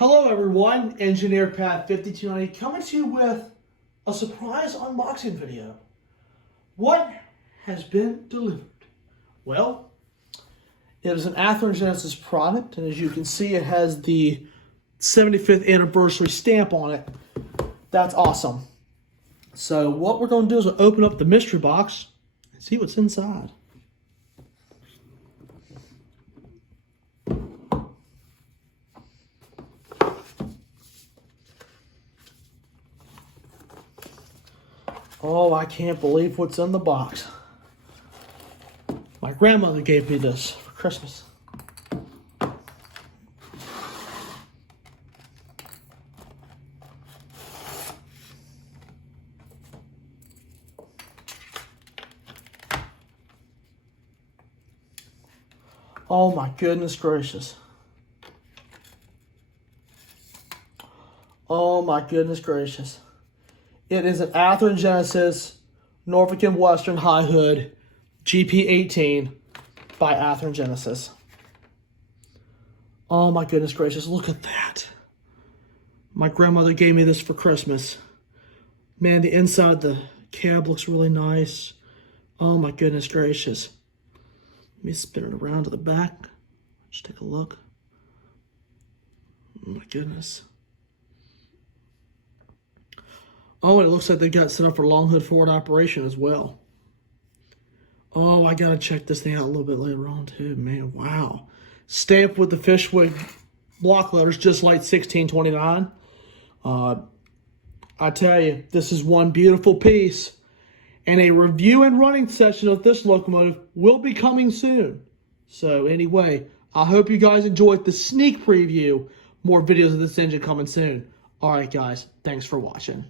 Hello everyone, Engineer Pat 5290 coming to you with a surprise unboxing video. What has been delivered? Well, it is an Athearn Genesis product, and as you can see, it has the 75th anniversary stamp on it. That's awesome. So what we're going to do is we'll open up the mystery box and see what's inside. Oh, I can't believe what's in the box. My grandmother gave me this for Christmas. Oh my goodness gracious. Oh my goodness gracious. It is an Athearn Genesis Norfolk and Western High Hood Gp18 by Athearn Genesis. Oh my goodness gracious, look at that. My grandmother gave me this for Christmas. Man, the inside of the cab looks really nice. Oh my goodness gracious. Let me spin it around to the back. Just take a look. Oh my goodness. Oh, and it looks like they got set up for long hood forward operation as well. Oh, I gotta check this thing out a little bit later on too, man. Wow. Stamped with the Fishwick block letters, just like 1629. I tell you, this is one beautiful piece. And a review and running session of this locomotive will be coming soon. So anyway, I hope you guys enjoyed the sneak preview. More videos of this engine coming soon. All right, guys. Thanks for watching.